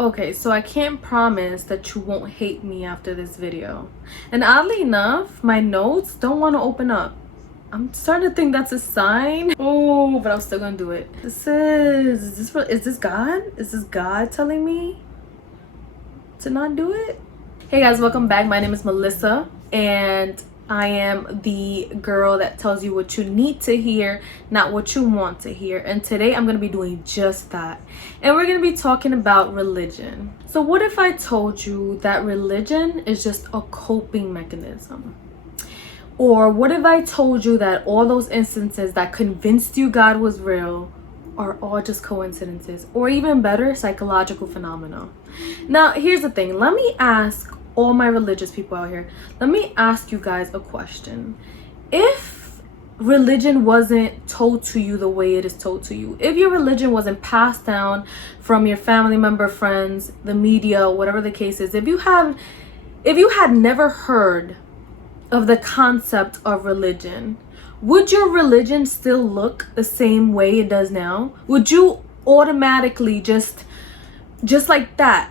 Okay, so I can't promise that you won't hate me after this video. And oddly enough, my notes don't want to open up. I'm starting to think that's a sign. Oh, but I'm still gonna do it. Is this God? Is this God telling me to not do it? Hey guys, welcome back. My name is Melissa, and I am the girl that tells you what you need to hear, not what you want to hear. And today I'm going to be doing just that. And we're going to be talking about religion. So what if I told you that religion is just a coping mechanism? Or what if I told you that all those instances that convinced you God was real are all just coincidences, or even better, psychological phenomena? Now, here's the thing. Let me ask all my religious people out here, let me ask you guys a question. If religion wasn't told to you the way it is told to you, if your religion wasn't passed down from your family member, friends, the media, whatever the case is, if you had never heard of the concept of religion, would your religion still look the same way it does now? Would you automatically just like that,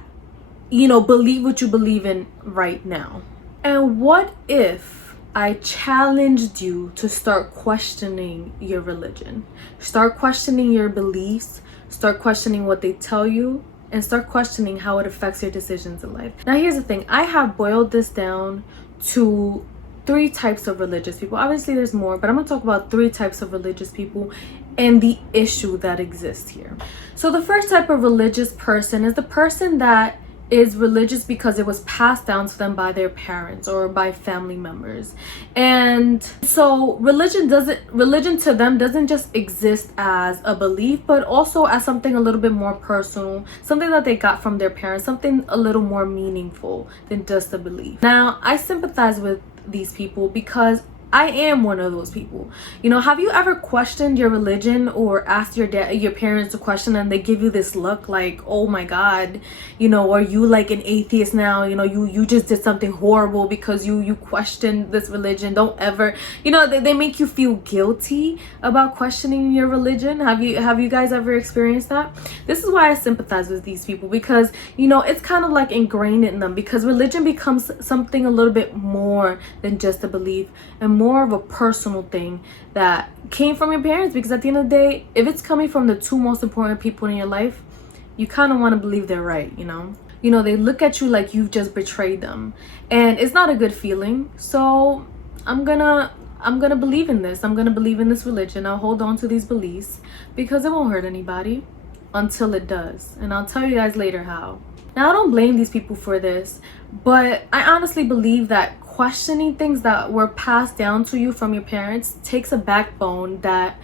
believe what you believe in right now? And what if I challenged you to start questioning your religion? Start questioning your beliefs, start questioning what they tell you, and start questioning how it affects your decisions in life. Now, here's the thing. I have boiled this down to 3 types of religious people. Obviously, there's more, but I'm going to talk about 3 types of religious people and the issue that exists here. So the first type of religious person is the person that is religious because it was passed down to them by their parents or by family members. And so religion to them doesn't just exist as a belief, but also as something a little bit more personal, something that they got from their parents, something a little more meaningful than just a belief. Now, I sympathize with these people because I am one of those people. Have you ever questioned your religion or asked your parents a question and they give you this look like, oh my God, are you like an atheist now? You just did something horrible because you questioned this religion. Don't ever, they make you feel guilty about questioning your religion. Have you guys ever experienced that? This is why I sympathize with these people, because it's kind of like ingrained in them, because religion becomes something a little bit more than just a belief and more of a personal thing that came from your parents. Because at the end of the day, if it's coming from the 2 most important people in your life, you kind of want to believe they're right. They look at you like you've just betrayed them, and it's not a good feeling. So I'm gonna believe in this. I'm gonna believe in this religion. I'll hold on to these beliefs because it won't hurt anybody until it does, and I'll tell you guys later how. Now, I don't blame these people for this, but I honestly believe that questioning things that were passed down to you from your parents takes a backbone that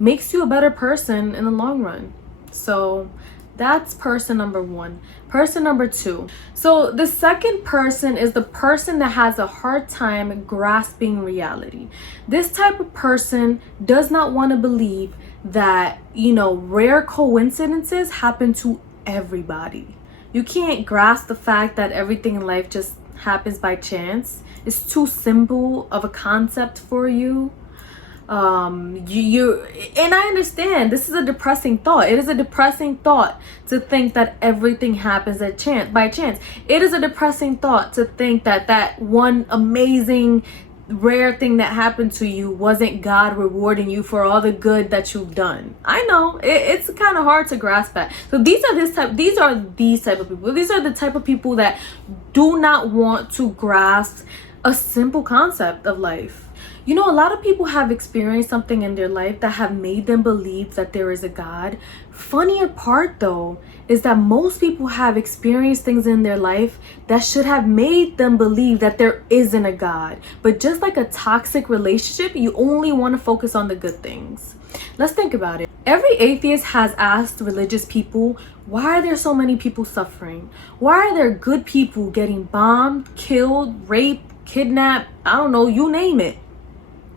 makes you a better person in the long run. So that's person number 1. Person number 2. So the second person is the person that has a hard time grasping reality. This type of person does not want to believe that, rare coincidences happen to everybody. You can't grasp the fact that everything in life just happens by chance. It's too simple of a concept for you. And I understand this is a depressing thought. It is a depressing thought to think that everything happens by chance. It is a depressing thought to think that one amazing rare thing that happened to you wasn't God rewarding you for all the good that you've done. I know it's kind of hard to grasp that. So these are these type of people. These are the type of people that do not want to grasp a simple concept of life. A lot of people have experienced something in their life that have made them believe that there is a God. Funnier part though is that most people have experienced things in their life that should have made them believe that there isn't a God. But just like a toxic relationship, you only want to focus on the good things. Let's think about it. Every atheist has asked religious people, why are there so many people suffering? Why are there good people getting bombed, killed, raped, kidnapped? I don't know, you name it.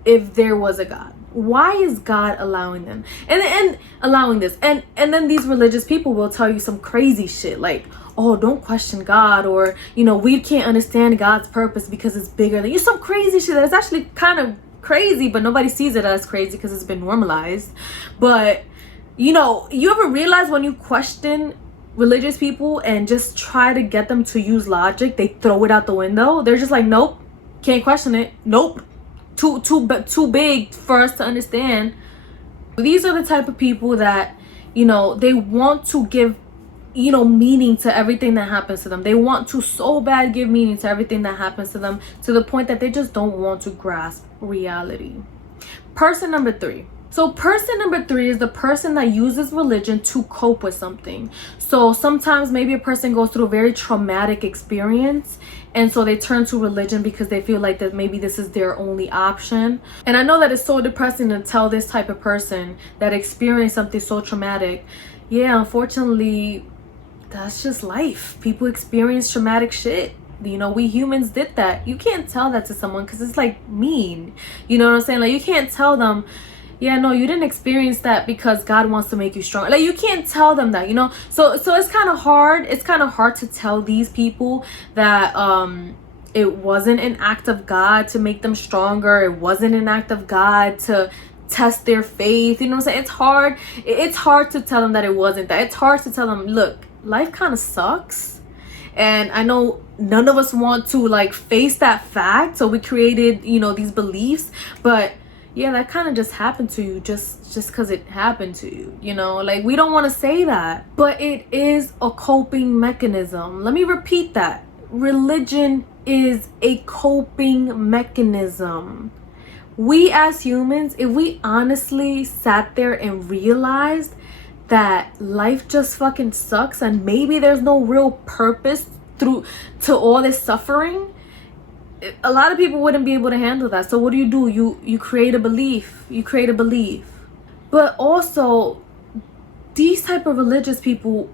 If there was a God, why is God allowing them and allowing this? And then these religious people will tell you some crazy shit like, oh, don't question God, or we can't understand God's purpose because it's bigger than you. Some crazy shit that's actually kind of crazy, but nobody sees it as crazy because it's been normalized. But you ever realize when you question religious people and just try to get them to use logic, they throw it out the window. They're just like, nope, can't question it. Nope, too big for us to understand. These are the type of people that, you know, they want to give, you know, meaning to everything that happens to them. They want to so bad give meaning to everything that happens to them, to the point that they just don't want to grasp reality. Person number 3. So person number 3 is the person that uses religion to cope with something. So sometimes maybe a person goes through a very traumatic experience, and so they turn to religion because they feel like that maybe this is their only option. And I know that it's so depressing to tell this type of person that experienced something so traumatic, yeah, unfortunately, that's just life. People experience traumatic shit. You know, we humans did that. You can't tell that to someone because it's like mean. You know what I'm saying? Like, you can't tell them, yeah, no, you didn't experience that because God wants to make you strong. Like, you can't tell them that, you know. So it's kind of hard. It's kind of hard to tell these people that it wasn't an act of God to make them stronger. It wasn't an act of God to test their faith. You know what I'm saying? It's hard. It's hard to tell them that it wasn't that. It's hard to tell them, look, life kind of sucks. And I know none of us want to like face that fact. So we created, you know, these beliefs, but yeah, that kind of just happened to you just because it happened to you, you know. Like, we don't want to say that, but it is a coping mechanism. Let me repeat that. Religion is a coping mechanism. We as humans, if we honestly sat there and realized that life just fucking sucks and maybe there's no real purpose to all this suffering, a lot of people wouldn't be able to handle that. So what do? You create a belief. You create a belief. But also, these type of religious people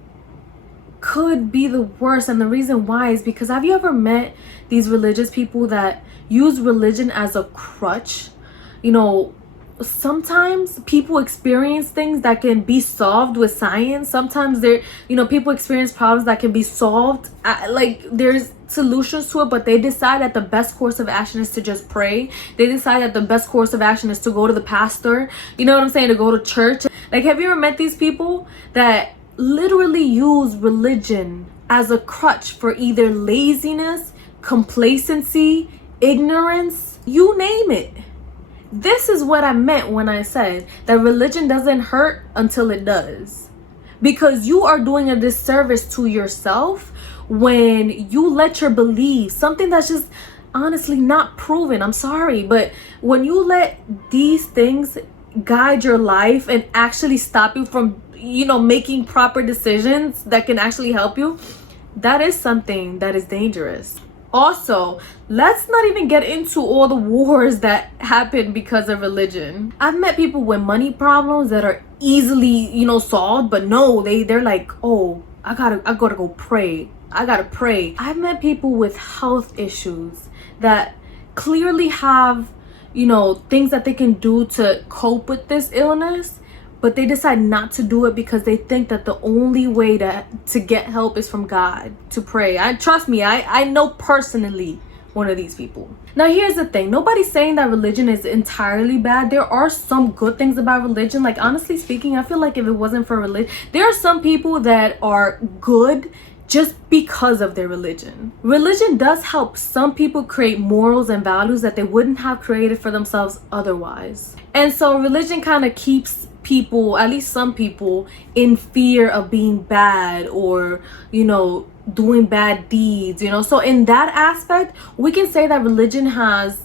could be the worst. And the reason why is because, have you ever met these religious people that use religion as a crutch? You know, sometimes people experience things that can be solved with science. Sometimes people experience problems that can be solved. Like, there's solutions to it, but they decide that the best course of action is to just pray. They decide that the best course of action is to go to the pastor. You know what I'm saying? To go to church. Like, have you ever met these people that literally use religion as a crutch for either laziness, complacency, ignorance, you name it? This is what I meant when I said that religion doesn't hurt until it does. Because you are doing a disservice to yourself when you let your beliefs, something that's just honestly not proven, I'm sorry, but when you let these things guide your life and actually stop you from, you know, making proper decisions that can actually help you, that is something that is dangerous. Also, let's not even get into all the wars that happen because of religion. I've met people with money problems that are easily, you know, solved, but no, they're like, oh, I gotta go pray. I gotta pray. I've met people with health issues that clearly have, you know, things that they can do to cope with this illness, but they decide not to do it because they think that the only way to get help is from God, to pray. Trust me, I know personally one of these people. Now, here's the thing. Nobody's saying that religion is entirely bad. There are some good things about religion. Like, honestly speaking, I feel like if it wasn't for religion, there are some people that are good just because of their religion. Religion does help some people create morals and values that they wouldn't have created for themselves otherwise. And so religion kind of keeps people, at least some people, in fear of being bad or, you know, doing bad deeds, you know. So in that aspect, we can say that religion has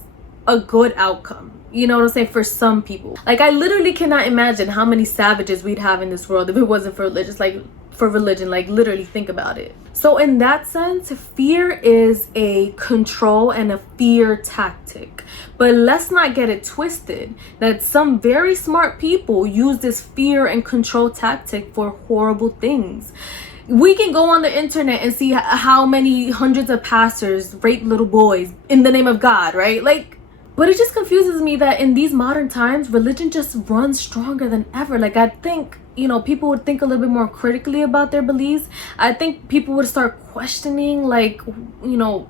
a good outcome. You know what I'm saying? For some people. Like, I literally cannot imagine how many savages we'd have in this world if it wasn't for religion. Like, literally think about it. So in that sense, fear is a control and a fear tactic. But let's not get it twisted that some very smart people use this fear and control tactic for horrible things. We can go on the internet and see how many hundreds of pastors rape little boys in the name of God, right? Like, but it just confuses me that in these modern times, religion just runs stronger than ever. Like, I think, you know, people would think a little bit more critically about their beliefs. I think people would start questioning, like, you know,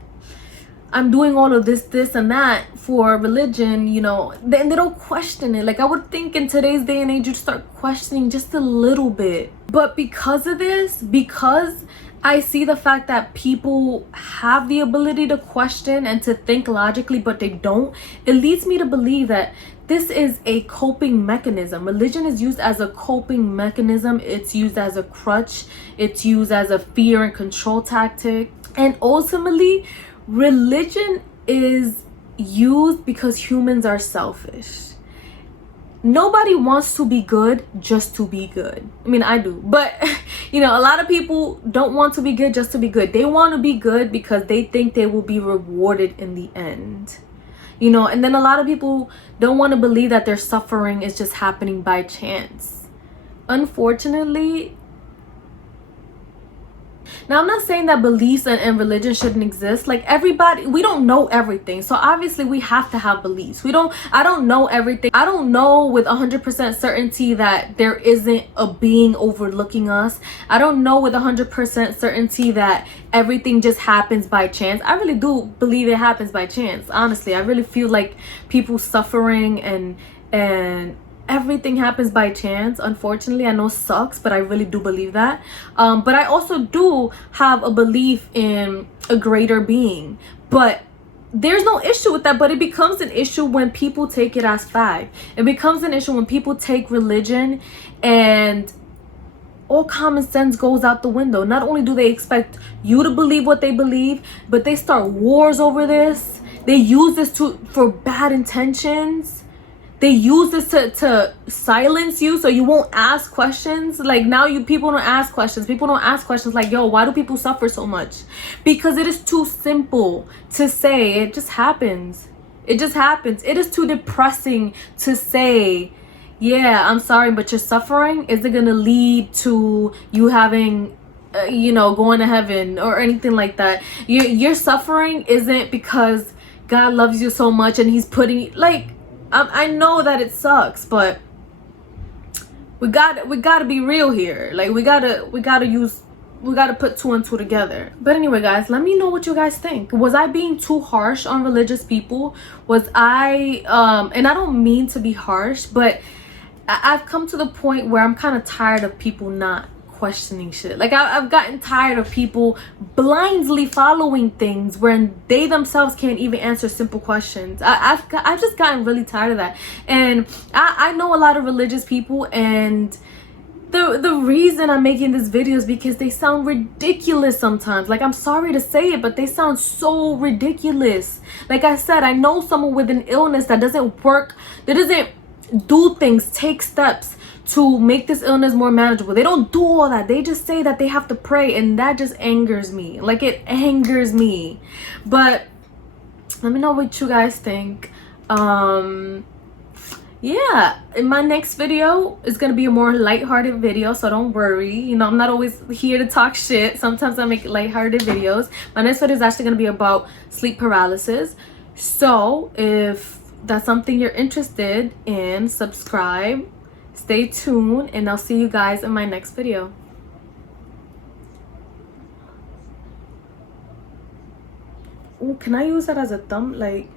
I'm doing all of this and that for religion, you know, they don't question it. Like, I would think in today's day and age, you'd start questioning just a little bit. But because of this, because I see the fact that people have the ability to question and to think logically, but they don't, it leads me to believe that this is a coping mechanism. Religion is used as a coping mechanism. It's used as a crutch. It's used as a fear and control tactic. And ultimately, religion is used because humans are selfish. Nobody wants to be good just to be good. I mean, I do, but you know, a lot of people don't want to be good just to be good. They want to be good because they think they will be rewarded in the end. You know, and then a lot of people don't want to believe that their suffering is just happening by chance. Unfortunately, now I'm not saying that beliefs and religion shouldn't exist. Like, everybody, we don't know everything, so obviously we have to have beliefs. I don't know everything. I don't know with 100% certainty that there isn't a being overlooking us. I don't know with 100% certainty that everything just happens by chance. I really do believe it happens by chance. Honestly, I really feel like people suffering and everything happens by chance. Unfortunately, I know it sucks, but I really do believe that. But I also do have a belief in a greater being. But there's no issue with that. But it becomes an issue when people take it as fact. It becomes an issue when people take religion and all common sense goes out the window. Not only do they expect you to believe what they believe, but they start wars over this. They use this for bad intentions. They use this to silence you so you won't ask questions. Like, now people don't ask questions. People don't ask questions like, yo, why do people suffer so much? Because it is too simple to say. It just happens. It just happens. It is too depressing to say, yeah, I'm sorry, but your suffering isn't going to lead to you having, you know, going to heaven or anything like that. Your suffering isn't because God loves you so much and he's putting, like, I know that it sucks, but we gotta be real here. Like, we gotta put two and two together. But anyway, guys, let me know what you guys think. Was I being too harsh on religious people? Was I and I don't mean to be harsh, but I've come to the point where I'm kind of tired of people not questioning shit. Like, I've gotten tired of people blindly following things when they themselves can't even answer simple questions. I've just gotten really tired of that. And I know a lot of religious people, and the reason I'm making this video is because they sound ridiculous sometimes. Like, I'm sorry to say it, but they sound so ridiculous. Like I said, I know someone with an illness that doesn't work, that doesn't do things, take steps to make this illness more manageable. They don't do all that. They just say that they have to pray, and that just angers me. Like, it angers me. But let me know what you guys think. Yeah, in my next video is gonna be a more lighthearted video, so don't worry. You know, I'm not always here to talk shit. Sometimes I make lighthearted videos. My next video is actually gonna be about sleep paralysis. So if that's something you're interested in, subscribe, stay tuned, and I'll see you guys in my next video. Oh, can I use that as a thumb? Like,